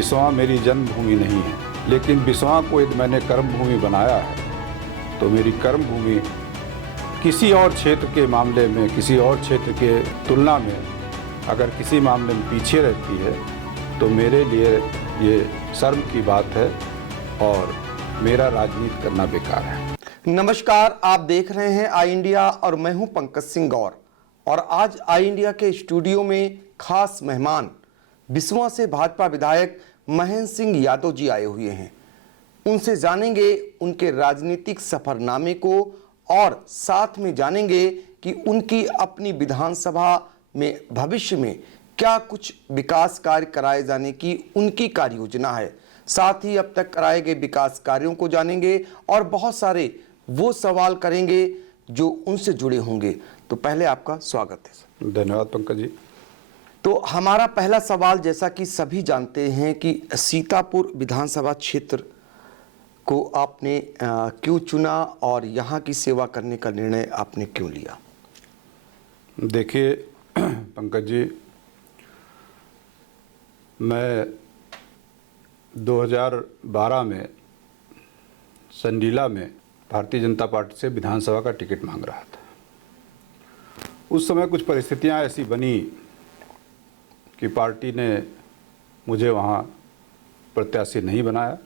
बिसवा मेरी जन्मभूमि नहीं है, लेकिन बिसवा को यदि मैंने कर्मभूमि बनाया है तो मेरी कर्मभूमि किसी और क्षेत्र के मामले में, किसी और क्षेत्र के तुलना में अगर किसी मामले में पीछे रहती है तो मेरे लिए ये शर्म की बात है और मेरा राजनीति करना बेकार है। नमस्कार, आप देख रहे हैं आई इंडिया और मैं हूं पंकज सिंह गौर। और आज आई इंडिया के स्टूडियो में खास मेहमान बिसवा से भाजपा विधायक महेंद्र सिंह यादव जी आए हुए हैं। उनसे जानेंगे उनके राजनीतिक सफरनामे को और साथ में जानेंगे कि उनकी अपनी विधानसभा में भविष्य में क्या कुछ विकास कार्य कराए जाने की उनकी कार्य योजना है। साथ ही अब तक कराए गए विकास कार्यों को जानेंगे और बहुत सारे वो सवाल करेंगे जो उनसे जुड़े होंगे। तो पहले आपका स्वागत है। धन्यवाद पंकज जी। तो हमारा पहला सवाल, जैसा कि सभी जानते हैं कि सीतापुर विधानसभा क्षेत्र को आपने क्यों चुना और यहाँ की सेवा करने का निर्णय आपने क्यों लिया? देखिए पंकज जी, मैं 2012 में संडीला में भारतीय जनता पार्टी से विधानसभा का टिकट मांग रहा था। उस समय कुछ परिस्थितियां ऐसी बनी कि पार्टी ने मुझे वहां प्रत्याशी नहीं बनाया।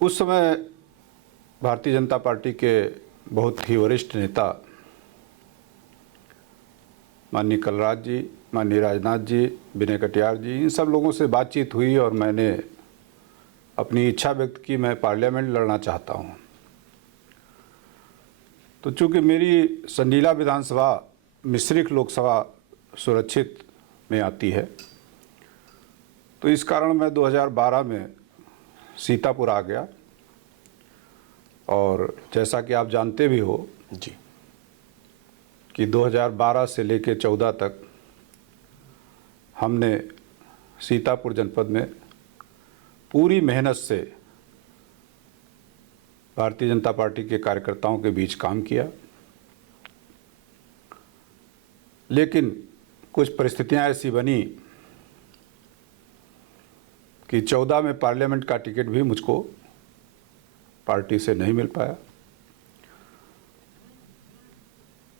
उस समय भारतीय जनता पार्टी के बहुत ही वरिष्ठ नेता माननीय कलराज जी, माननीय राजनाथ जी, विनय कटियार जी, इन सब लोगों से बातचीत हुई और मैंने अपनी इच्छा व्यक्त की मैं पार्लियामेंट लड़ना चाहता हूं। तो चूंकि मेरी संडीला विधानसभा मिश्रित लोकसभा सुरक्षित में आती है, तो इस कारण मैं 2012 में सीतापुर आ गया। और जैसा कि आप जानते भी हो जी कि 2012 से लेकर 14 तक हमने सीतापुर जनपद में पूरी मेहनत से भारतीय जनता पार्टी के कार्यकर्ताओं के बीच काम किया। लेकिन कुछ परिस्थितियां ऐसी बनी कि 14 में पार्लियामेंट का टिकट भी मुझको पार्टी से नहीं मिल पाया।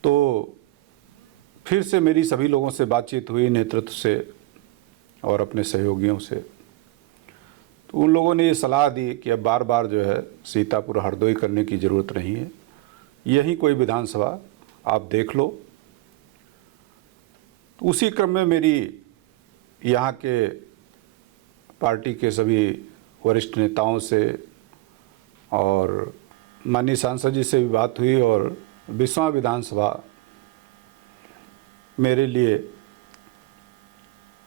तो फिर से मेरी सभी लोगों से बातचीत हुई, नेतृत्व से और अपने सहयोगियों से। तो उन लोगों ने ये सलाह दी कि अब बार बार जो है सीतापुर हरदोई करने की ज़रूरत नहीं है, यहीं कोई विधानसभा आप देख लो। तो उसी क्रम में मेरी यहाँ के पार्टी के सभी वरिष्ठ नेताओं से और माननीय सांसद जी से भी बात हुई और बिसवा विधानसभा मेरे लिए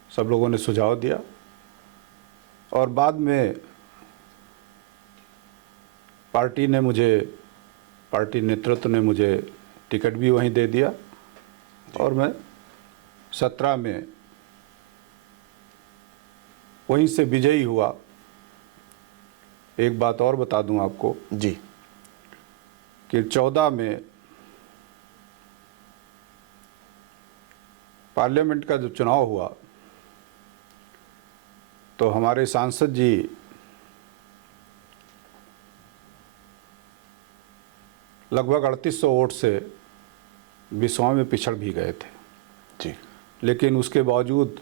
सब लोगों ने सुझाव दिया। और बाद में पार्टी नेतृत्व ने मुझे टिकट भी वहीं दे दिया और मैं 17 में वहीं से विजयी हुआ। एक बात और बता दूं आपको जी कि 14 में पार्लियामेंट का जो चुनाव हुआ तो हमारे सांसद जी लगभग 3800 वोट से बिसवा में पिछड़ भी गए थे जी। लेकिन उसके बावजूद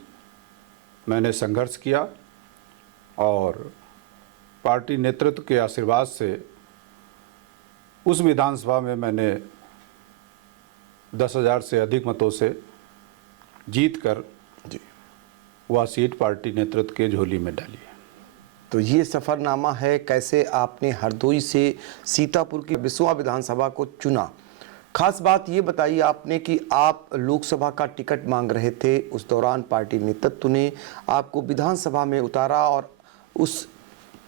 मैंने संघर्ष किया और पार्टी नेतृत्व के आशीर्वाद से उस विधानसभा में मैंने 10,000 से अधिक मतों से जीतकर जी वह सीट पार्टी नेतृत्व के झोली में डाली है। तो ये सफ़रनामा है कैसे आपने हरदोई से सीतापुर की बिसवा विधानसभा को चुना। खास बात ये बताइए आपने कि आप लोकसभा का टिकट मांग रहे थे, उस दौरान पार्टी नेतृत्व ने आपको विधानसभा में उतारा और उस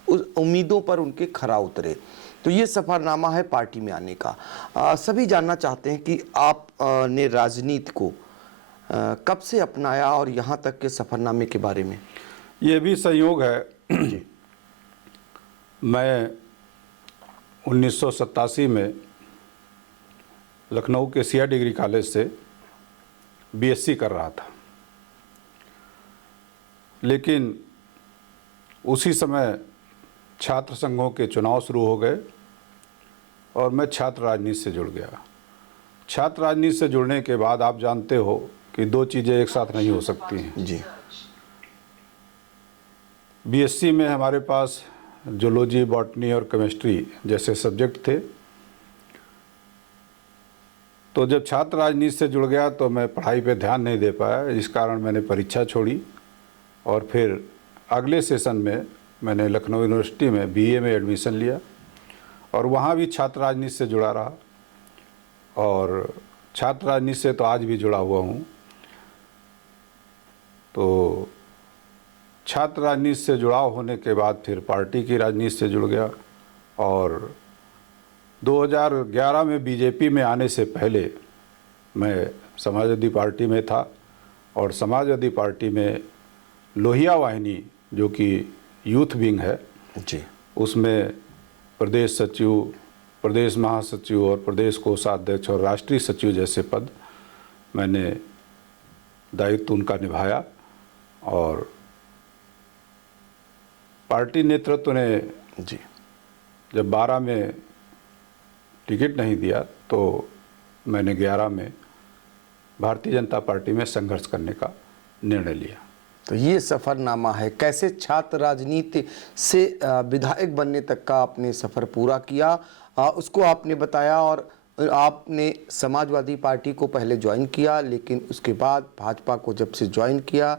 उम्मीदों पर उनके खरा उतरे। तो ये सफ़रनामा है पार्टी में आने का। सभी जानना चाहते हैं कि आप ने राजनीति को कब से अपनाया और यहाँ तक के सफ़रनामे के बारे में। ये भी संयोग है मैं 1987 में लखनऊ के सिया डिग्री कॉलेज से बीएससी कर रहा था। लेकिन उसी समय छात्र संघों के चुनाव शुरू हो गए और मैं छात्र राजनीति से जुड़ गया। छात्र राजनीति से जुड़ने के बाद आप जानते हो कि दो चीज़ें एक साथ नहीं हो सकती हैं। जी। बीएससी में हमारे पास जूलॉजी, बॉटनी और केमिस्ट्री जैसे सब्जेक्ट थे। तो जब छात्र राजनीति से जुड़ गया तो मैं पढ़ाई पे ध्यान नहीं दे पाया, इस कारण मैंने परीक्षा छोड़ी और फिर अगले सेशन में मैंने लखनऊ यूनिवर्सिटी में बीए में एडमिशन लिया और वहाँ भी छात्र राजनीति से जुड़ा रहा और छात्र राजनीति से तो आज भी जुड़ा हुआ हूँ। तो छात्र राजनीति से जुड़ाव होने के बाद फिर पार्टी की राजनीति से जुड़ गया और 2011 में बीजेपी में आने से पहले मैं समाजवादी पार्टी में था और समाजवादी पार्टी में लोहिया वाहिनी जो कि यूथ विंग है जी, उसमें प्रदेश सचिव, प्रदेश महासचिव और प्रदेश कोषाध्यक्ष और राष्ट्रीय सचिव जैसे पद मैंने दायित्व उनका निभाया और पार्टी नेतृत्व ने जी, जब 12 में टिकट नहीं दिया तो मैंने 11 में भारतीय जनता पार्टी में संघर्ष करने का निर्णय लिया। तो ये सफ़रनामा है, कैसे छात्र राजनीति से विधायक बनने तक का आपने सफ़र पूरा किया, उसको आपने बताया। और आपने समाजवादी पार्टी को पहले ज्वाइन किया, लेकिन उसके बाद भाजपा को जब से ज्वाइन किया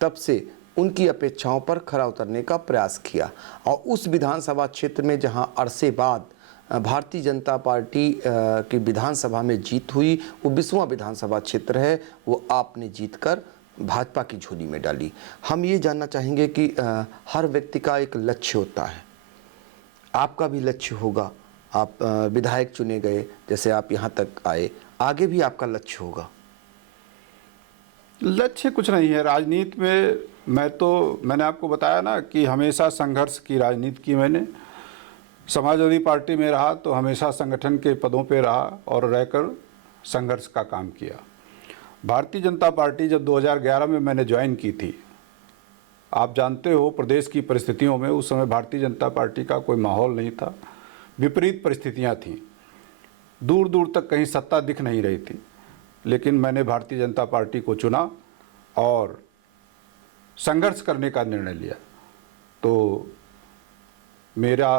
तब से उनकी अपेक्षाओं पर खरा उतरने का प्रयास किया और उस विधानसभा क्षेत्र में जहां अरसे बाद भारतीय जनता पार्टी की विधानसभा में जीत हुई, वो 20वां विधानसभा क्षेत्र है, वो आपने जीतकर भाजपा की झोली में डाली। हम ये जानना चाहेंगे कि हर व्यक्ति का एक लक्ष्य होता है, आपका भी लक्ष्य होगा। आप विधायक चुने गए, जैसे आप यहाँ तक आए, आगे भी आपका लक्ष्य होगा। लक्ष्य कुछ नहीं है राजनीति में। मैंने आपको बताया ना कि हमेशा संघर्ष की राजनीति की। मैंने समाजवादी पार्टी में रहा तो हमेशा संगठन के पदों पे रहा और रहकर संघर्ष का काम किया। भारतीय जनता पार्टी जब 2011 में मैंने ज्वाइन की थी, आप जानते हो प्रदेश की परिस्थितियों में उस समय भारतीय जनता पार्टी का कोई माहौल नहीं था, विपरीत परिस्थितियां थीं, दूर दूर तक कहीं सत्ता दिख नहीं रही थी। लेकिन मैंने भारतीय जनता पार्टी को चुना और संघर्ष करने का निर्णय लिया। तो मेरा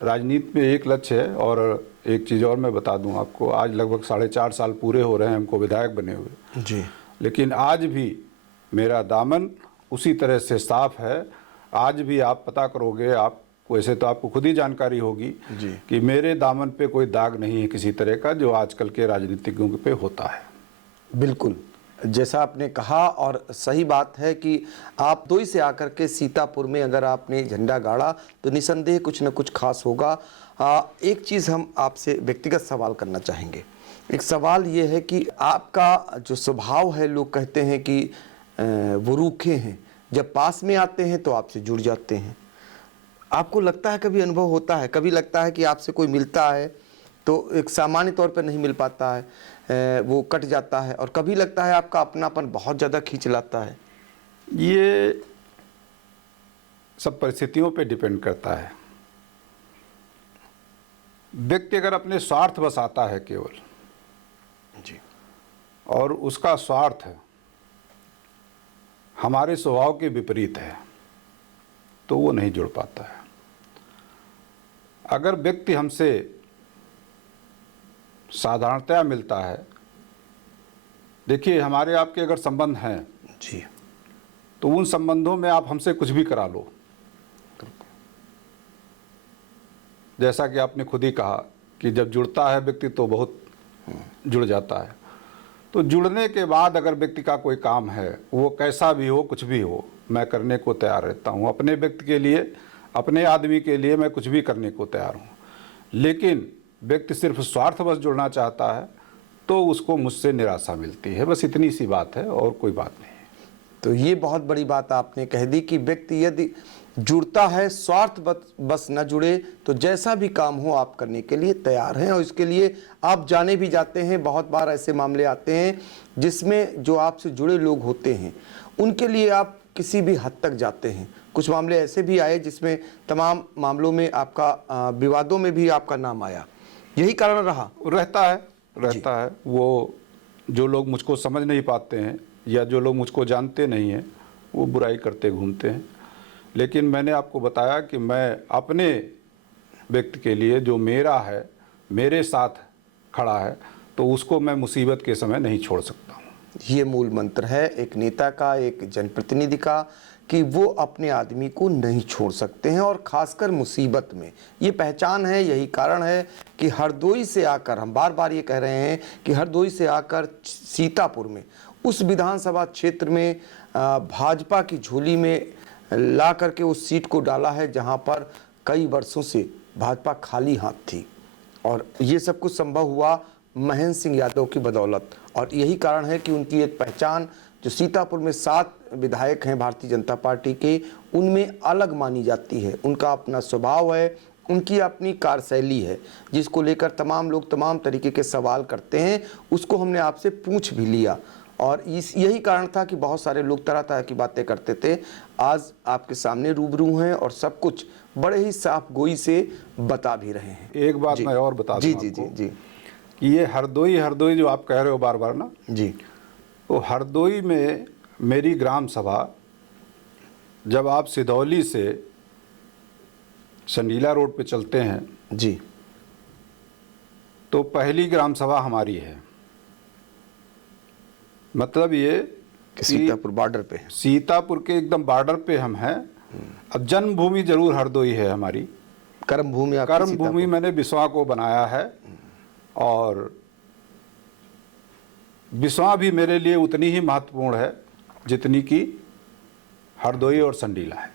राजनीति में एक लक्ष्य है। और एक चीज़ और मैं बता दूं आपको, आज लगभग 4.5 साल पूरे हो रहे हैं हमको विधायक बने हुए जी, लेकिन आज भी मेरा दामन उसी तरह से साफ है। आज भी आप पता करोगे, आप वैसे तो आपको खुद ही जानकारी होगी जी, कि मेरे दामन पे कोई दाग नहीं है किसी तरह का, जो आजकल के राजनीतिज्ञों पे होता है। बिल्कुल जैसा आपने कहा, और सही बात है कि आप दोई से आकर के सीतापुर में अगर आपने झंडा गाड़ा तो निसंदेह कुछ न कुछ खास होगा। एक चीज़ हम आपसे व्यक्तिगत सवाल करना चाहेंगे। एक सवाल ये है कि आपका जो स्वभाव है, लोग कहते हैं कि वो रूखे हैं, जब पास में आते हैं तो आपसे जुड़ जाते हैं। आपको लगता है, कभी अनुभव होता है, कभी लगता है कि आपसे कोई मिलता है तो एक सामान्य तौर पर नहीं मिल पाता है, वो कट जाता है, और कभी लगता है आपका अपनापन बहुत ज़्यादा खींच लाता है? ये सब परिस्थितियों पे डिपेंड करता है। व्यक्ति अगर अपने स्वार्थ बस आता है केवल जी, और उसका स्वार्थ हमारे स्वभाव के विपरीत है तो वो नहीं जुड़ पाता है। अगर व्यक्ति हमसे साधारणतया मिलता है, देखिए हमारे आपके अगर संबंध हैं जी, तो उन संबंधों में आप हमसे कुछ भी करा लो। जैसा कि आपने खुद ही कहा कि जब जुड़ता है व्यक्ति तो बहुत जुड़ जाता है। तो जुड़ने के बाद अगर व्यक्ति का कोई काम है, वो कैसा भी हो, कुछ भी हो, मैं करने को तैयार रहता हूँ। अपने व्यक्ति के लिए, अपने आदमी के लिए मैं कुछ भी करने को तैयार हूँ। लेकिन व्यक्ति सिर्फ स्वार्थवश जुड़ना चाहता है तो उसको मुझसे निराशा मिलती है। बस इतनी सी बात है और कोई बात नहीं है। तो ये बहुत बड़ी बात आपने कह दी कि व्यक्ति यदि जुड़ता है, स्वार्थ बस न जुड़े, तो जैसा भी काम हो आप करने के लिए तैयार हैं और इसके लिए आप जाने भी जाते हैं। बहुत बार ऐसे मामले आते हैं जिसमें जो आपसे जुड़े लोग होते हैं उनके लिए आप किसी भी हद तक जाते हैं। कुछ मामले ऐसे भी आए जिसमें तमाम मामलों में आपका विवादों में भी आपका नाम आया, यही कारण रहा? रहता है। वो जो लोग मुझको समझ नहीं पाते हैं या जो लोग मुझको जानते नहीं हैं वो बुराई करते घूमते हैं। लेकिन मैंने आपको बताया कि मैं अपने व्यक्ति के लिए जो मेरा है, मेरे साथ खड़ा है, तो उसको मैं मुसीबत के समय नहीं छोड़ सकता हूँ। ये मूल मंत्र है एक नेता का, एक जनप्रतिनिधि का, कि वो अपने आदमी को नहीं छोड़ सकते हैं, और खासकर मुसीबत में। ये पहचान है, यही कारण है कि हरदोई से आकर, हम बार बार ये कह रहे हैं कि हरदोई से आकर सीतापुर में, उस विधानसभा क्षेत्र में भाजपा की झोली में ला करके उस सीट को डाला है जहां पर कई वर्षों से भाजपा खाली हाथ थी। और ये सब कुछ संभव हुआ महेंद्र सिंह यादव की बदौलत। और यही कारण है कि उनकी एक पहचान, जो सीतापुर में 7 विधायक हैं भारतीय जनता पार्टी के, उनमें अलग मानी जाती है। उनका अपना स्वभाव है, उनकी अपनी कार्यशैली है, जिसको लेकर तमाम लोग तमाम तरीके के सवाल करते हैं। उसको हमने आपसे पूछ भी लिया, और यही कारण था कि बहुत सारे लोग तरह तरह की बातें करते थे। आज आपके सामने रूबरू हैं और सब कुछ बड़े ही साफ गोई से बता भी रहे हैं। एक बात मैं और बता दूं जी आपको, जी जी जी कि ये हरदोई जो आप कह रहे हो बार बार ना जी, तो हरदोई में मेरी ग्राम सभा, जब आप सिधौली से संडीला रोड पे चलते हैं जी, तो पहली ग्राम सभा हमारी है। मतलब ये कि सीतापुर बॉर्डर पे है। सीतापुर के एकदम बॉर्डर पे हम हैं। अब जन्मभूमि जरूर हरदोई है हमारी, कर्म भूमि, कर्म भूमि मैंने बिस्वा को बनाया है, और बिस्वा भी मेरे लिए उतनी ही महत्वपूर्ण है जितनी कि हरदोई और संडीला है।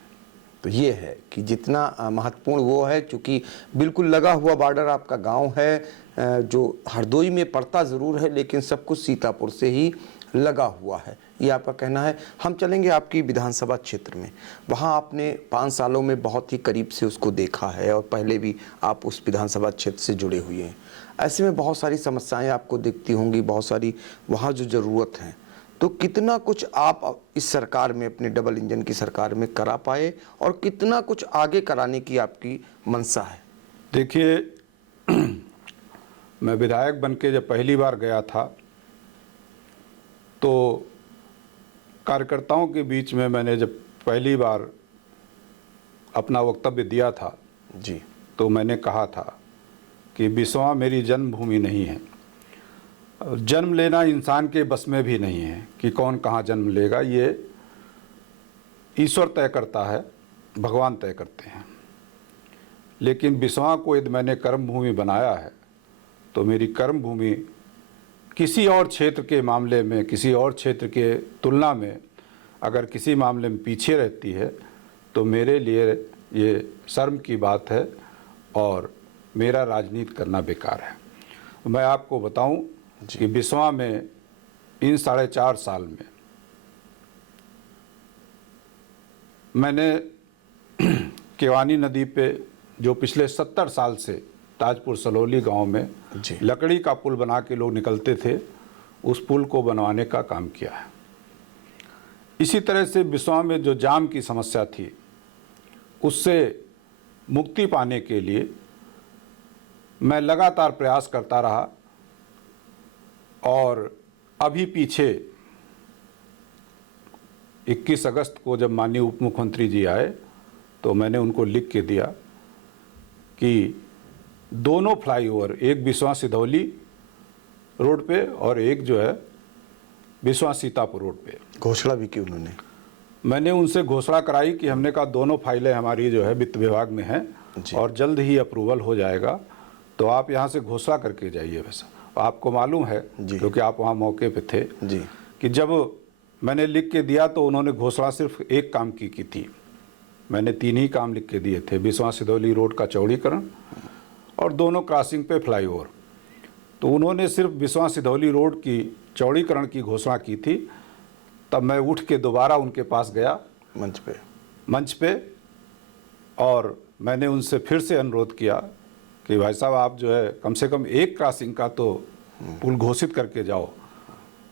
तो ये है कि जितना महत्वपूर्ण वो है, क्योंकि बिल्कुल लगा हुआ बॉर्डर आपका गांव है, जो हरदोई में पड़ता ज़रूर है लेकिन सब कुछ सीतापुर से ही लगा हुआ है, ये आपका कहना है। हम चलेंगे आपकी विधानसभा क्षेत्र में। वहाँ आपने 5 सालों में बहुत ही करीब से उसको देखा है, और पहले भी आप उस विधानसभा क्षेत्र से जुड़े हुए हैं। ऐसे में बहुत सारी समस्याएं आपको दिखती होंगी, बहुत सारी वहाँ जो ज़रूरत हैं। तो कितना कुछ आप इस सरकार में, अपने डबल इंजन की सरकार में करा पाए, और कितना कुछ आगे कराने की आपकी मंशा है? देखिए, मैं विधायक बन के जब पहली बार गया था तो कार्यकर्ताओं के बीच में मैंने जब पहली बार अपना वक्तव्य दिया था जी, तो मैंने कहा था कि बिस्वा मेरी जन्मभूमि नहीं है। जन्म लेना इंसान के बस में भी नहीं है कि कौन कहाँ जन्म लेगा, ये ईश्वर तय करता है, भगवान तय करते हैं। लेकिन बिस्वा को यदि मैंने कर्म भूमि बनाया है तो मेरी कर्म भूमि किसी और क्षेत्र के मामले में, किसी और क्षेत्र के तुलना में अगर किसी मामले में पीछे रहती है तो मेरे लिए ये शर्म की बात है, और मेरा राजनीति करना बेकार है। मैं आपको बताऊं कि बिस्वा में इन 4.5 साल में मैंने केवानी नदी पे, जो पिछले 70 साल से ताजपुर सलौली गांव में लकड़ी का पुल बना के लोग निकलते थे, उस पुल को बनवाने का काम किया है। इसी तरह से बिस्वा में जो जाम की समस्या थी, उससे मुक्ति पाने के लिए मैं लगातार प्रयास करता रहा। और अभी पीछे 21 अगस्त को जब माननीय उप मुख्यमंत्री जी आए तो मैंने उनको लिख के दिया कि दोनों फ्लाईओवर, एक बिस्वा सिधौली रोड पे और एक जो है बिस्वा सीतापुर रोड पे, घोषणा भी की उन्होंने। मैंने उनसे घोषणा कराई कि हमने कहा दोनों फाइलें हमारी जो है वित्त विभाग में हैं और जल्द ही अप्रूवल हो जाएगा, तो आप यहाँ से घोषणा करके जाइए। वैसा आपको मालूम है क्योंकि आप वहाँ मौके पे थे जी, कि जब मैंने लिख के दिया तो उन्होंने घोषणा सिर्फ एक काम की थी। मैंने 3 ही काम लिख के दिए थे, बिस्वा सिधौली रोड का चौड़ीकरण और दोनों क्रॉसिंग पे फ्लाईओवर। तो उन्होंने सिर्फ बिस्वा सिधौली रोड की चौड़ीकरण की घोषणा की थी। तब मैं उठ के दोबारा उनके पास गया मंच पे और मैंने उनसे फिर से अनुरोध किया कि भाई साहब आप जो है कम से कम एक क्रॉसिंग का तो पुल घोषित करके जाओ।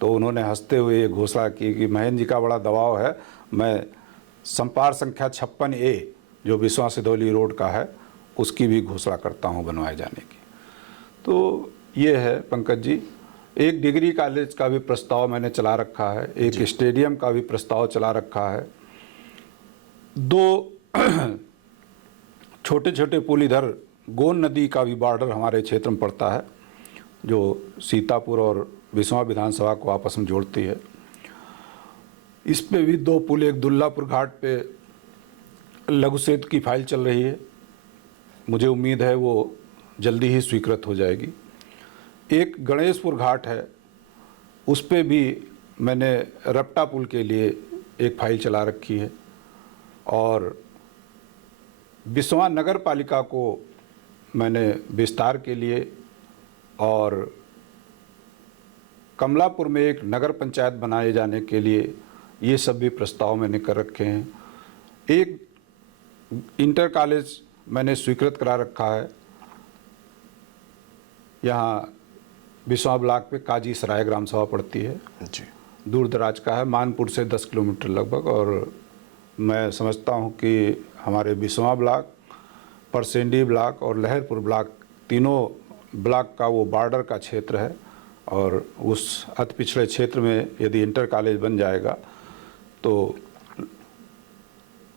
तो उन्होंने हंसते हुए ये घोषणा की कि महेंद्र जी का बड़ा दबाव है, मैं संपार संख्या 56A जो बिस्वा सिधौली रोड का है उसकी भी घोषणा करता हूँ बनवाए जाने की। तो ये है पंकज जी, एक डिग्री कॉलेज का भी प्रस्ताव मैंने चला रखा है, एक स्टेडियम का भी प्रस्ताव चला रखा है, 2 छोटे छोटे पुल, इधर गोन नदी का भी बॉर्डर हमारे क्षेत्र में पड़ता है जो सीतापुर और बिस्वा विधानसभा को आपस में जोड़ती है। इस पे भी 2 पुल, एक दुल्लापुर घाट पे लघु सेतु की फाइल चल रही है, मुझे उम्मीद है वो जल्दी ही स्वीकृत हो जाएगी। एक गणेशपुर घाट है, उस पे भी मैंने रपटा पुल के लिए एक फाइल चला रखी है, और बिस्वा नगर पालिका को मैंने विस्तार के लिए, और कमलापुर में एक नगर पंचायत बनाए जाने के लिए ये सब भी प्रस्ताव मैंने कर रखे हैं। एक इंटर कॉलेज मैंने स्वीकृत करा रखा है, यहाँ बिस्वा ब्लॉक पे काजी सराय ग्राम सभा पड़ती है जी। दूर दराज का है, मानपुर से 10 किलोमीटर लगभग। और मैं समझता हूँ कि हमारे बिस्वा ब्लॉक, परसेंडी ब्लॉक और लहरपुर ब्लॉक, तीनों ब्लॉक का वो बॉर्डर का क्षेत्र है, और उस अति पिछड़े क्षेत्र में यदि इंटर कॉलेज बन जाएगा तो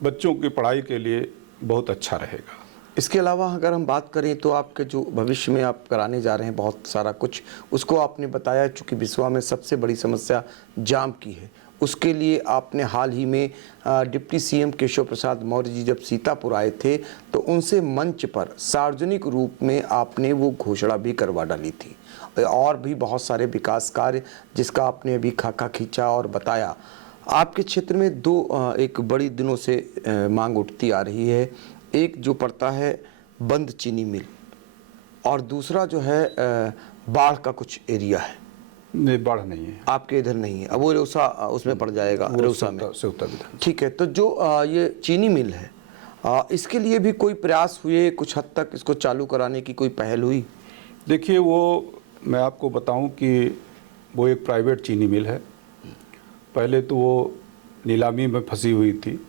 बच्चों की पढ़ाई के लिए बहुत अच्छा रहेगा। इसके अलावा अगर हम बात करें तो आपके जो भविष्य में आप कराने जा रहे हैं बहुत सारा कुछ, उसको आपने बताया, चूँकि बिस्वा में सबसे बड़ी समस्या जाम की है, उसके लिए आपने हाल ही में डिप्टी सीएम केशव प्रसाद मौर्य जी जब सीतापुर आए थे तो उनसे मंच पर सार्वजनिक रूप में आपने वो घोषणा भी करवा डाली थी, और भी बहुत सारे विकास कार्य जिसका आपने अभी खाका खींचा और बताया। आपके क्षेत्र में 2 एक बड़ी दिनों से मांग उठती आ रही है, एक जो पड़ता है बंद चीनी मिल, और दूसरा जो है बाढ़ का कुछ एरिया है। नहीं, बाढ़ नहीं है आपके इधर नहीं है, अब वो रेउसा उसमें पड़ जाएगा, रेउसा में। ठीक है, तो जो ये चीनी मिल है, इसके लिए भी कोई प्रयास हुए, कुछ हद तक इसको चालू कराने की कोई पहल हुई? देखिए, वो मैं आपको बताऊं कि वो एक प्राइवेट चीनी मिल है। पहले तो वो नीलामी में फंसी हुई थी,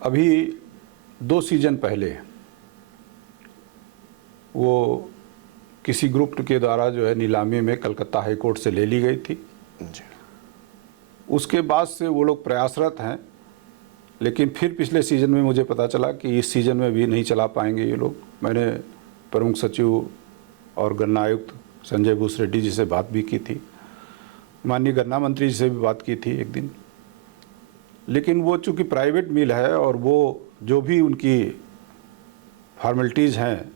अभी 2 सीजन पहले वो किसी ग्रुप के द्वारा जो है नीलामी में कलकत्ता हाई कोर्ट से ले ली गई थी जी। उसके बाद से वो लोग प्रयासरत हैं, लेकिन फिर पिछले सीज़न में मुझे पता चला कि इस सीज़न में भी नहीं चला पाएंगे ये लोग। मैंने प्रमुख सचिव और गन्ना आयुक्त संजय भूसरेड्डी जी से बात भी की थी, माननीय गन्ना मंत्री जी से भी बात की थी एक दिन, लेकिन वो चूँकि प्राइवेट मिल है और वो जो भी उनकी फॉर्मेलिटीज़ हैं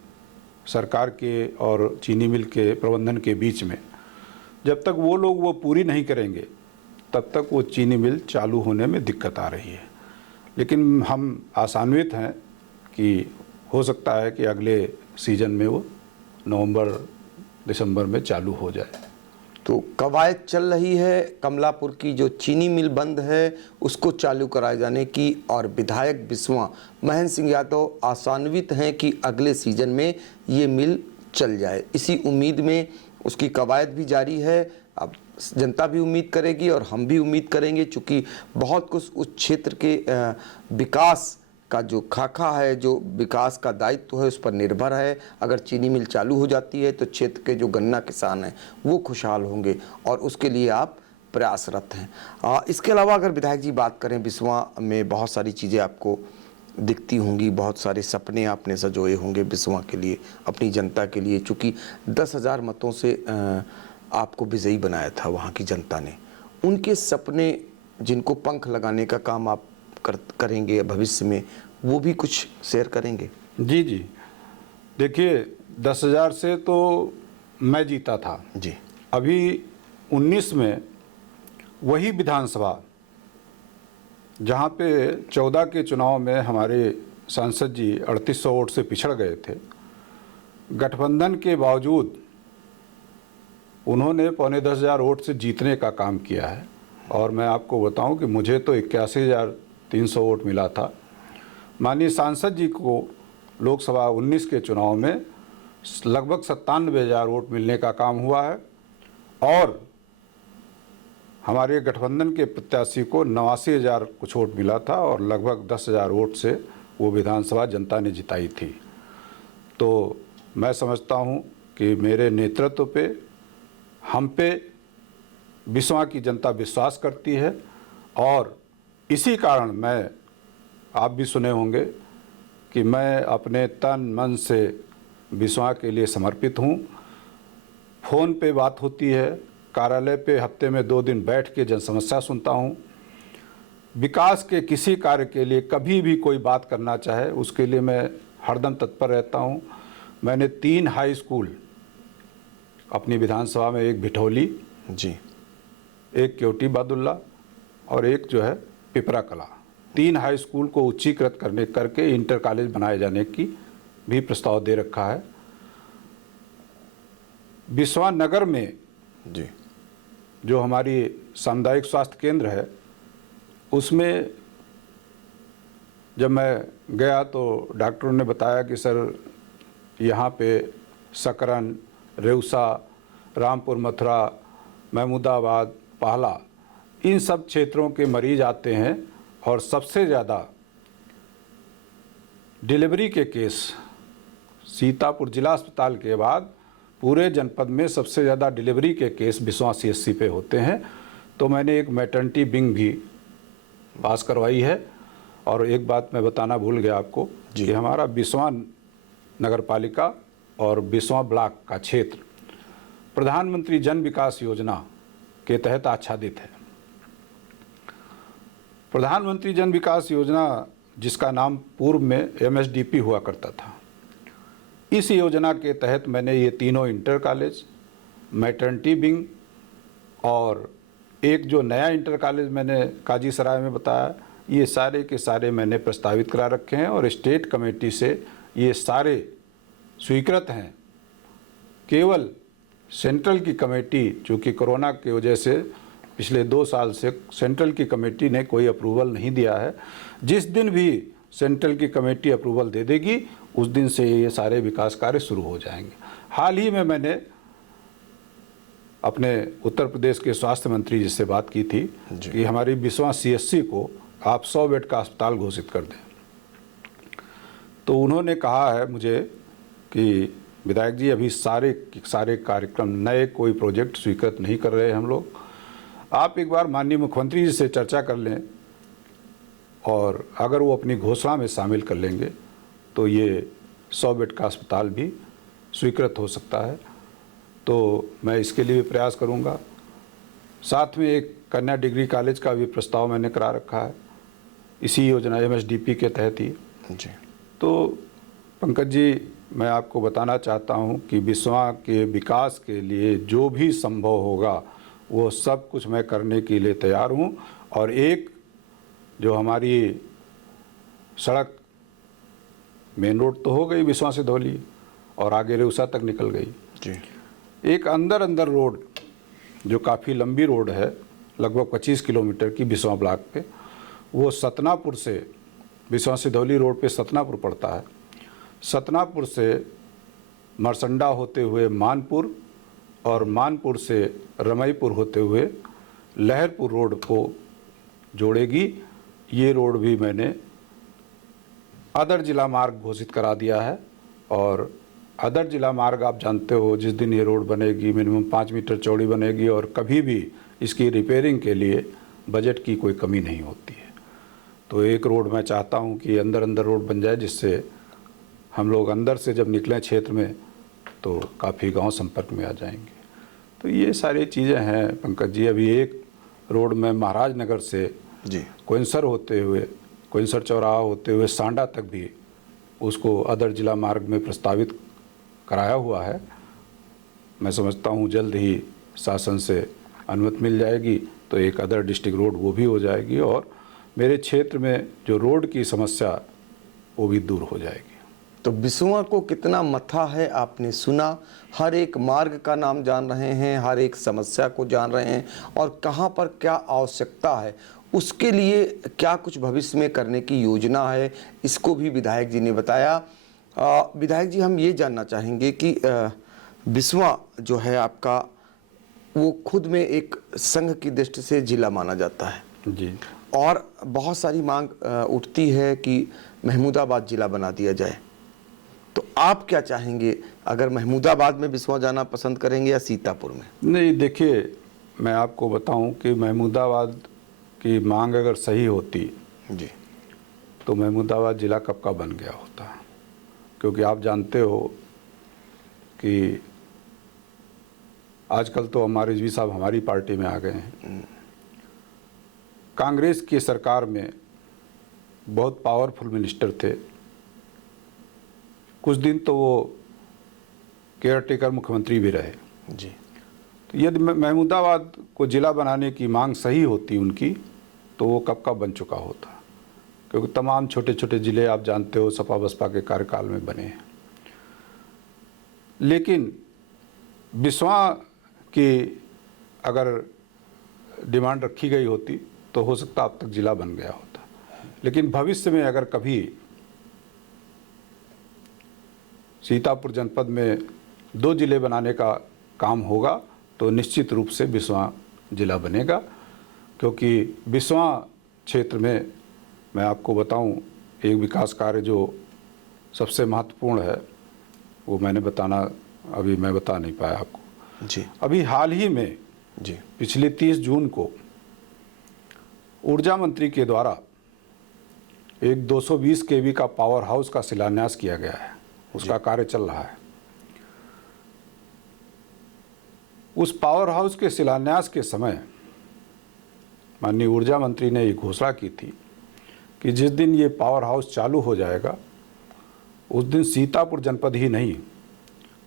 सरकार के और चीनी मिल के प्रबंधन के बीच में, जब तक वो लोग वो पूरी नहीं करेंगे तब तक वो चीनी मिल चालू होने में दिक्कत आ रही है। लेकिन हम आशान्वित हैं कि हो सकता है कि अगले सीजन में वो नवंबर दिसंबर में चालू हो जाए। तो कवायद चल रही है कमलापुर की जो चीनी मिल बंद है उसको चालू कराए जाने की, और विधायक बिस्वा महेंद्र सिंह यादव आशान्वित हैं कि अगले सीजन में ये मिल चल जाए। इसी उम्मीद में उसकी कवायद भी जारी है। अब जनता भी उम्मीद करेगी और हम भी उम्मीद करेंगे, चूँकि बहुत कुछ उस क्षेत्र के विकास का जो खाका है, जो विकास का दायित्व है, उस पर निर्भर है। अगर चीनी मिल चालू हो जाती है तो क्षेत्र के जो गन्ना किसान हैं वो खुशहाल होंगे, और उसके लिए आप प्रयासरत हैं। इसके अलावा अगर विधायक जी बात करें, बिस्वा में बहुत सारी चीज़ें आपको दिखती होंगी, बहुत सारे सपने आपने सजोए होंगे बिस्वा के लिए, अपनी जनता के लिए, चूँकि 10,000 मतों से आपको विजयी बनाया था वहाँ की जनता ने। उनके सपने जिनको पंख लगाने का काम आप करेंगे भविष्य में, वो भी कुछ शेयर करेंगे? जी जी, देखिए 10,000 से तो मैं जीता था जी। अभी 19 में वही विधानसभा जहाँ पे 14 के चुनाव में हमारे सांसद जी 3800 वोट से पिछड़ गए थे, गठबंधन के बावजूद उन्होंने 9,10,000 वोट से जीतने का काम किया है। और मैं आपको बताऊं कि मुझे तो 81,300 वोट मिला था। माननीय सांसद जी को लोकसभा 19 के चुनाव में लगभग 97,000 वोट मिलने का काम हुआ है, और हमारे गठबंधन के प्रत्याशी को 89,000 कुछ वोट मिला था और लगभग 10,000 वोट से वो विधानसभा जनता ने जिताई थी। तो मैं समझता हूँ कि मेरे नेतृत्व पे, हम पे बिस्वा की जनता विश्वास करती है और इसी कारण मैं, आप भी सुने होंगे कि मैं अपने तन मन से बिस्वा के लिए समर्पित हूँ। फ़ोन पे बात होती है, कार्यालय पे हफ्ते में 2 दिन बैठ के जन समस्या सुनता हूँ। विकास के किसी कार्य के लिए कभी भी कोई बात करना चाहे उसके लिए मैं हरदम तत्पर रहता हूँ। मैंने 3 हाई स्कूल अपनी विधानसभा में, एक भिठौली जी, एक केवटी बादुल्ला और एक जो है पिपरा कला, 3 हाई स्कूल को उच्चीकृत करके इंटर कॉलेज बनाए जाने की भी प्रस्ताव दे रखा है। बिस्वा नगर में जी, जो हमारी सामुदायिक स्वास्थ्य केंद्र है, उसमें जब मैं गया तो डॉक्टरों ने बताया कि सर यहाँ पे सकरन, रेउसा, रामपुर मथुरा, महमूदाबाद, पाहला, इन सब क्षेत्रों के मरीज आते हैं और सबसे ज़्यादा डिलीवरी के केस सीतापुर जिला अस्पताल के बाद पूरे जनपद में सबसे ज़्यादा डिलीवरी के केस बिस्वा CHC पे होते हैं। तो मैंने एक मैटर्निटी विंग भी पास करवाई है। और एक बात मैं बताना भूल गया आपको कि हमारा बिस्वा नगर पालिका और बिस्वा ब्लॉक का क्षेत्र प्रधानमंत्री जन विकास योजना के तहत आच्छादित है। प्रधानमंत्री जन विकास योजना, जिसका नाम पूर्व में MSDP हुआ करता था, इस योजना के तहत मैंने ये तीनों इंटर कॉलेज, मैटर्निटी विंग और एक जो नया इंटर कॉलेज मैंने काजी सराय में बताया, ये सारे के सारे मैंने प्रस्तावित करा रखे हैं और स्टेट कमेटी से ये सारे स्वीकृत हैं। केवल सेंट्रल की कमेटी, चूँकि कोरोना की वजह से पिछले 2 साल से सेंट्रल की कमेटी ने कोई अप्रूवल नहीं दिया है। जिस दिन भी सेंट्रल की कमेटी अप्रूवल दे देगी उस दिन से ये सारे विकास कार्य शुरू हो जाएंगे। हाल ही में मैंने अपने उत्तर प्रदेश के स्वास्थ्य मंत्री जी से बात की थी कि हमारी बिस्वा CHC को आप 100 बेड का अस्पताल घोषित कर दें। तो उन्होंने कहा है मुझे कि विधायक जी, अभी सारे कार्यक्रम, नए कोई प्रोजेक्ट स्वीकृत नहीं कर रहे हम लोग, आप एक बार माननीय मुख्यमंत्री जी से चर्चा कर लें और अगर वो अपनी घोषणा में शामिल कर लेंगे तो ये 100 बेड का अस्पताल भी स्वीकृत हो सकता है। तो मैं इसके लिए भी प्रयास करूंगा। साथ में एक कन्या डिग्री कॉलेज का भी प्रस्ताव मैंने करा रखा है, इसी योजना MSDP के तहत ही जी। तो पंकज जी, मैं आपको बताना चाहता हूं कि बिस्वा के विकास के लिए जो भी संभव होगा वो सब कुछ मैं करने के लिए तैयार हूं। और एक जो हमारी सड़क, मेन रोड तो हो गई बिस्वा से धौली और आगे रेउसा तक निकल गई जी, एक अंदर रोड जो काफ़ी लंबी रोड है, लगभग 25 किलोमीटर की बिस्वा ब्लॉक पे, वो सतनापुर से, बिस्वा से धौली रोड पे सतनापुर पड़ता है, सतनापुर से मरसंडा होते हुए मानपुर और मानपुर से रमईपुर होते हुए लहरपुर रोड को जोड़ेगी। ये रोड भी मैंने अदर जिला मार्ग घोषित करा दिया है। और अदर जिला मार्ग आप जानते हो, जिस दिन ये रोड बनेगी मिनिमम 5 मीटर चौड़ी बनेगी और कभी भी इसकी रिपेयरिंग के लिए बजट की कोई कमी नहीं होती है। तो एक रोड मैं चाहता हूँ कि अंदर रोड बन जाए, जिससे हम लोग अंदर से जब निकलें क्षेत्र में तो काफ़ी गांव संपर्क में आ जाएंगे। तो ये सारी चीज़ें हैं पंकज जी। अभी एक रोड में महाराजनगर से जी, कोइंसर होते हुए, कोइंसर चौराहा होते हुए सांडा तक भी उसको अदर जिला मार्ग में प्रस्तावित कराया हुआ है। मैं समझता हूँ जल्द ही शासन से अनुमति मिल जाएगी तो एक अदर डिस्ट्रिक्ट रोड वो भी हो जाएगी और मेरे क्षेत्र में जो रोड की समस्या वो भी दूर हो जाएगी। तो बिस्वा को कितना मथा है आपने सुना, हर एक मार्ग का नाम जान रहे हैं, हर एक समस्या को जान रहे हैं और कहाँ पर क्या आवश्यकता है, उसके लिए क्या कुछ भविष्य में करने की योजना है, इसको भी विधायक जी ने बताया। विधायक जी, हम ये जानना चाहेंगे कि बिस्वा जो है आपका वो खुद में एक संघ की दृष्टि से जिला माना जाता है जी। और बहुत सारी मांग उठती है कि महमूदाबाद जिला बना दिया जाए। तो आप क्या चाहेंगे, अगर महमूदाबाद में बिस्वा जाना पसंद करेंगे या सीतापुर में? नहीं, देखिए, मैं आपको बताऊं कि महमूदाबाद की मांग अगर सही होती जी तो महमूदाबाद ज़िला कब का बन गया होता, क्योंकि आप जानते हो कि आजकल तो हमारे रिजवी साहब हमारी पार्टी में आ गए हैं। कांग्रेस की सरकार में बहुत पावरफुल मिनिस्टर थे, कुछ दिन तो वो केयर टेकर मुख्यमंत्री भी रहे। जी। तो यदि महमूदाबाद को ज़िला बनाने की मांग सही होती उनकी तो वो कब का बन चुका होता, क्योंकि तमाम छोटे छोटे ज़िले आप जानते हो सपा बसपा के कार्यकाल में बने हैं। लेकिन बिस्वा की अगर डिमांड रखी गई होती तो हो सकता अब तक ज़िला बन गया होता। लेकिन भविष्य में अगर कभी सीतापुर जनपद में 2 ज़िले बनाने का काम होगा तो निश्चित रूप से बिस्वा ज़िला बनेगा, क्योंकि बिस्वा क्षेत्र में मैं आपको बताऊं एक विकास कार्य जो सबसे महत्वपूर्ण है वो मैं बता नहीं पाया आपको। जी। अभी हाल ही में जी। पिछले 30 जून को ऊर्जा मंत्री के द्वारा एक 220 केवी का पावर हाउस का शिलान्यास किया गया है, उसका कार्य चल रहा है। उस पावर हाउस के शिलान्यास के समय माननीय ऊर्जा मंत्री ने ये घोषणा की थी कि जिस दिन ये पावर हाउस चालू हो जाएगा उस दिन सीतापुर जनपद ही नहीं,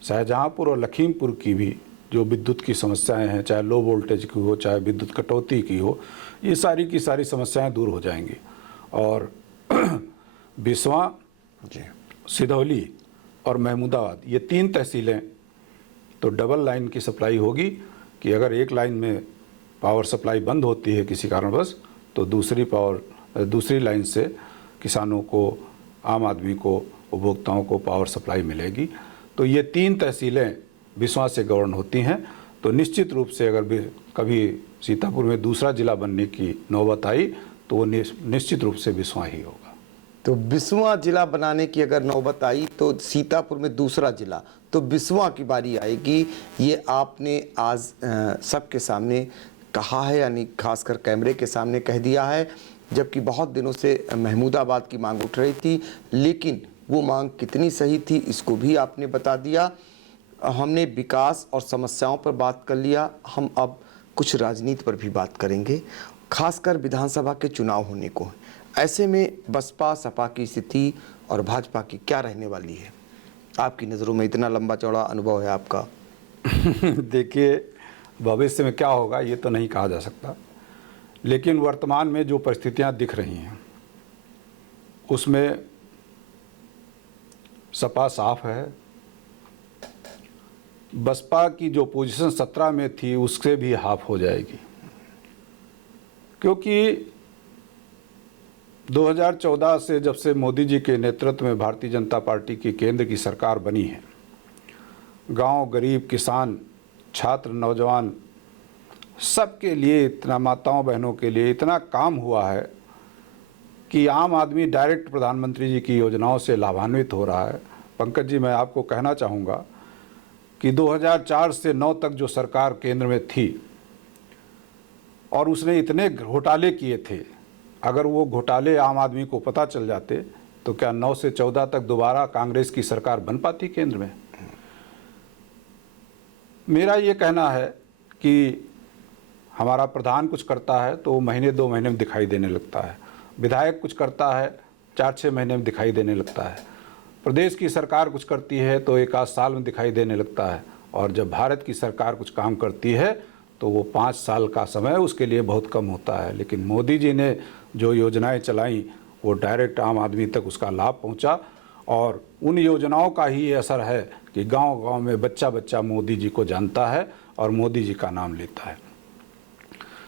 शाहजहांपुर और लखीमपुर की भी जो विद्युत की समस्याएं हैं, चाहे लो वोल्टेज की हो, चाहे विद्युत कटौती की हो, ये सारी की सारी समस्याएं दूर हो जाएंगी। और बिस्वा, सिधौली और महमूदाबाद ये 3 तहसीलें तो डबल लाइन की सप्लाई होगी कि अगर एक लाइन में पावर सप्लाई बंद होती है किसी कारणवश तो दूसरी लाइन से किसानों को, आम आदमी को, उपभोक्ताओं को पावर सप्लाई मिलेगी। तो ये 3 तहसीलें बिस्वा से गवर्न होती हैं। तो निश्चित रूप से अगर कभी सीतापुर में दूसरा ज़िला बनने की नौबत आई तो वो निश्चित रूप से बिस्वा ही होगा। तो बिस्वा जिला बनाने की अगर नौबत आई तो सीतापुर में दूसरा जिला, तो बिस्वा की बारी आएगी। ये आपने आज सबके सामने कहा है, यानी खासकर कैमरे के सामने कह दिया है, जबकि बहुत दिनों से महमूदाबाद की मांग उठ रही थी। लेकिन वो मांग कितनी सही थी इसको भी आपने बता दिया। हमने विकास और समस्याओं पर बात कर लिया, हम अब कुछ राजनीति पर भी बात करेंगे। खासकर विधानसभा के चुनाव होने को, ऐसे में बसपा सपा की स्थिति और भाजपा की क्या रहने वाली है आपकी नज़रों में? इतना लंबा चौड़ा अनुभव है आपका। देखिए, भविष्य में क्या होगा ये तो नहीं कहा जा सकता, लेकिन वर्तमान में जो परिस्थितियां दिख रही हैं उसमें सपा साफ है। बसपा की जो पोजीशन 17 में थी उससे भी हाफ हो जाएगी, क्योंकि 2014 से जब से मोदी जी के नेतृत्व में भारतीय जनता पार्टी की केंद्र की सरकार बनी है, गांव, गरीब, किसान, छात्र, नौजवान सबके लिए इतना, माताओं बहनों के लिए इतना काम हुआ है कि आम आदमी डायरेक्ट प्रधानमंत्री जी की योजनाओं से लाभान्वित हो रहा है। पंकज जी, मैं आपको कहना चाहूँगा कि 2004 से 9 तक जो सरकार केंद्र में थी और उसने इतने घोटाले किए थे, अगर वो घोटाले आम आदमी को पता चल जाते तो क्या 9 से 14 तक दोबारा कांग्रेस की सरकार बन पाती केंद्र में? मेरा ये कहना है कि हमारा प्रधान कुछ करता है तो महीने 2 महीने में दिखाई देने लगता है, विधायक कुछ करता है 4-6 महीने में दिखाई देने लगता है, प्रदेश की सरकार कुछ करती है तो 1 आध साल में दिखाई देने लगता है, और जब भारत की सरकार कुछ काम करती है तो वो 5 साल का समय उसके लिए बहुत कम होता है। लेकिन मोदी जी ने जो योजनाएं चलाई वो डायरेक्ट आम आदमी तक उसका लाभ पहुंचा, और उन योजनाओं का ही असर है कि गांव-गांव में बच्चा बच्चा मोदी जी को जानता है और मोदी जी का नाम लेता है।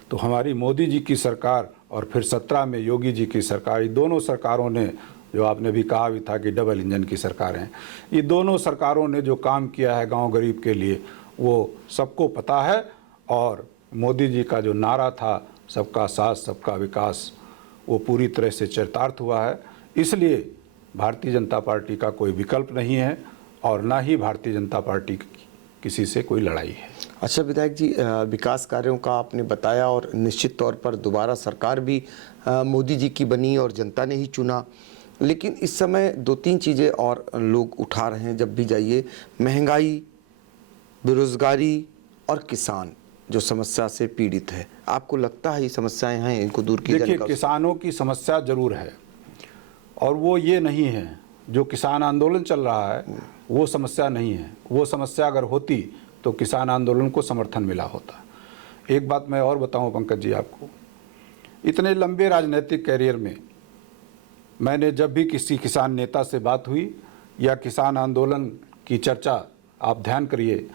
तो हमारी मोदी जी की सरकार और फिर 17 में योगी जी की सरकार, ये दोनों सरकारों ने, जो आपने भी कहा भी था कि डबल इंजन की सरकारें हैं, ये दोनों सरकारों ने जो काम किया है गांव गरीब के लिए वो सबको पता है। और मोदी जी का जो नारा था सबका साथ सबका विकास, वो पूरी तरह से चरितार्थ हुआ है। इसलिए भारतीय जनता पार्टी का कोई विकल्प नहीं है और ना ही भारतीय जनता पार्टी की किसी से कोई लड़ाई है। अच्छा विधायक जी, विकास कार्यों का आपने बताया और निश्चित तौर पर दोबारा सरकार भी मोदी जी की बनी और जनता ने ही चुना, लेकिन इस समय दो तीन चीज़ें और लोग उठा रहे हैं जब भी जाइए, महंगाई, बेरोजगारी और किसान जो समस्या से पीड़ित है। आपको लगता है ये समस्याएं हैं, इनको दूर किया जाने देखिए, का? किसानों की समस्या जरूर है और वो ये नहीं है, जो किसान आंदोलन चल रहा है वो समस्या नहीं है। वो समस्या अगर होती तो किसान आंदोलन को समर्थन मिला होता। एक बात मैं और बताऊं पंकज जी आपको, इतने लंबे राजनीतिक कैरियर में मैंने जब भी किसी किसान नेता से बात हुई या किसान आंदोलन की चर्चा आप ध्यान करिए,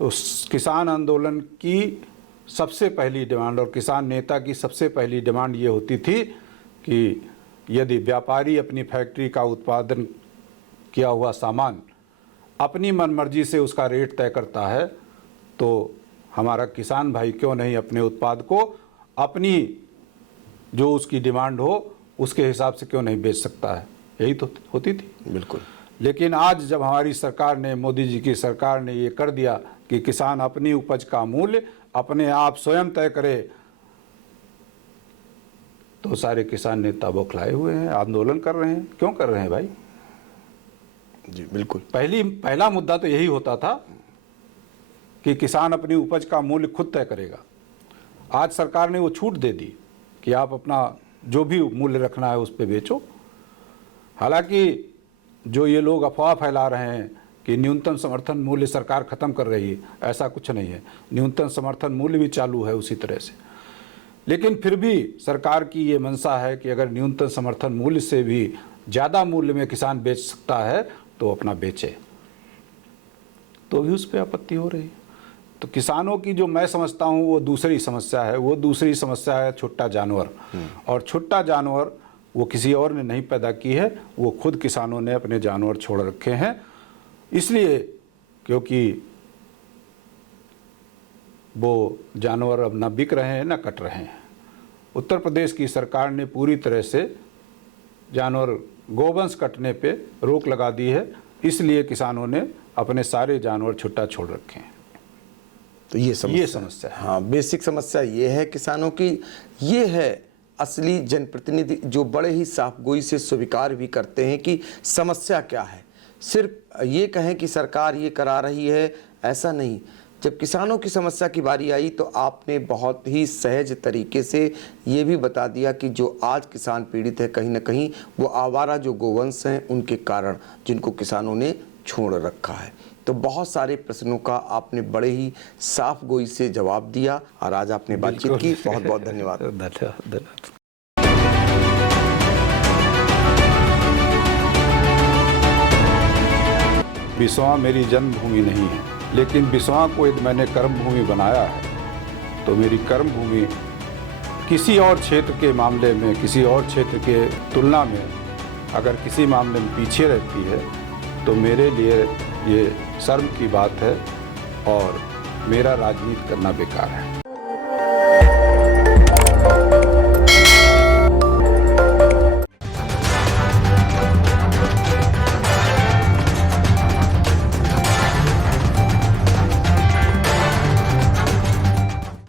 उस किसान आंदोलन की सबसे पहली डिमांड और किसान नेता की सबसे पहली डिमांड ये होती थी कि यदि व्यापारी अपनी फैक्ट्री का उत्पादन किया हुआ सामान अपनी मनमर्जी से उसका रेट तय करता है तो हमारा किसान भाई क्यों नहीं अपने उत्पाद को अपनी जो उसकी डिमांड हो उसके हिसाब से क्यों नहीं बेच सकता है। यही तो होती थी। बिल्कुल। लेकिन आज जब हमारी सरकार ने, मोदी जी की सरकार ने ये कर दिया कि किसान अपनी उपज का मूल्य अपने आप स्वयं तय करे, तो सारे किसान नेता बौखलाए हुए हैं, आंदोलन कर रहे हैं। क्यों कर रहे हैं भाई? जी बिल्कुल। पहला मुद्दा तो यही होता था कि किसान अपनी उपज का मूल्य खुद तय करेगा। आज सरकार ने वो छूट दे दी कि आप अपना जो भी मूल्य रखना है उस पे बेचो। हालांकि जो ये लोग अफवाह फैला रहे हैं कि न्यूनतम समर्थन मूल्य सरकार ख़त्म कर रही है, ऐसा कुछ नहीं है। न्यूनतम समर्थन मूल्य भी चालू है उसी तरह से। लेकिन फिर भी सरकार की ये मंशा है कि अगर न्यूनतम समर्थन मूल्य से भी ज़्यादा मूल्य में किसान बेच सकता है तो अपना बेचे, तो भी उस पर आपत्ति हो रही है। तो किसानों की जो मैं समझता हूँ वो दूसरी समस्या है। वो दूसरी समस्या है छुट्टा जानवर। और छुट्टा जानवर वो किसी और ने नहीं पैदा की है, वो खुद किसानों ने अपने जानवर छोड़ रखे हैं। इसलिए क्योंकि वो जानवर अब ना बिक रहे हैं ना कट रहे हैं। उत्तर प्रदेश की सरकार ने पूरी तरह से जानवर गोवंश कटने पे रोक लगा दी है, इसलिए किसानों ने अपने सारे जानवर छुट्टा छोड़ रखे हैं। तो ये समस्या है। हाँ, बेसिक समस्या ये है किसानों की। ये है असली जनप्रतिनिधि जो बड़े ही साफगोई से स्वीकार भी करते हैं कि समस्या क्या है। सिर्फ ये कहें कि सरकार ये करा रही है, ऐसा नहीं। जब किसानों की समस्या की बारी आई तो आपने बहुत ही सहज तरीके से ये भी बता दिया कि जो आज किसान पीड़ित है कहीं ना कहीं वो आवारा जो गोवंश हैं उनके कारण, जिनको किसानों ने छोड़ रखा है। तो बहुत सारे प्रश्नों का आपने बड़े ही साफ गोई से जवाब दिया और आज आपने बातचीत की। बहुत बहुत धन्यवाद। धन्यवाद। बिसवा मेरी जन्मभूमि नहीं है, लेकिन बिसवा को यदि मैंने कर्मभूमि बनाया है तो मेरी कर्मभूमि किसी और क्षेत्र के मामले में, किसी और क्षेत्र के तुलना में अगर किसी मामले में पीछे रहती है तो मेरे लिए ये शर्म की बात है और मेरा राजनीति करना बेकार है।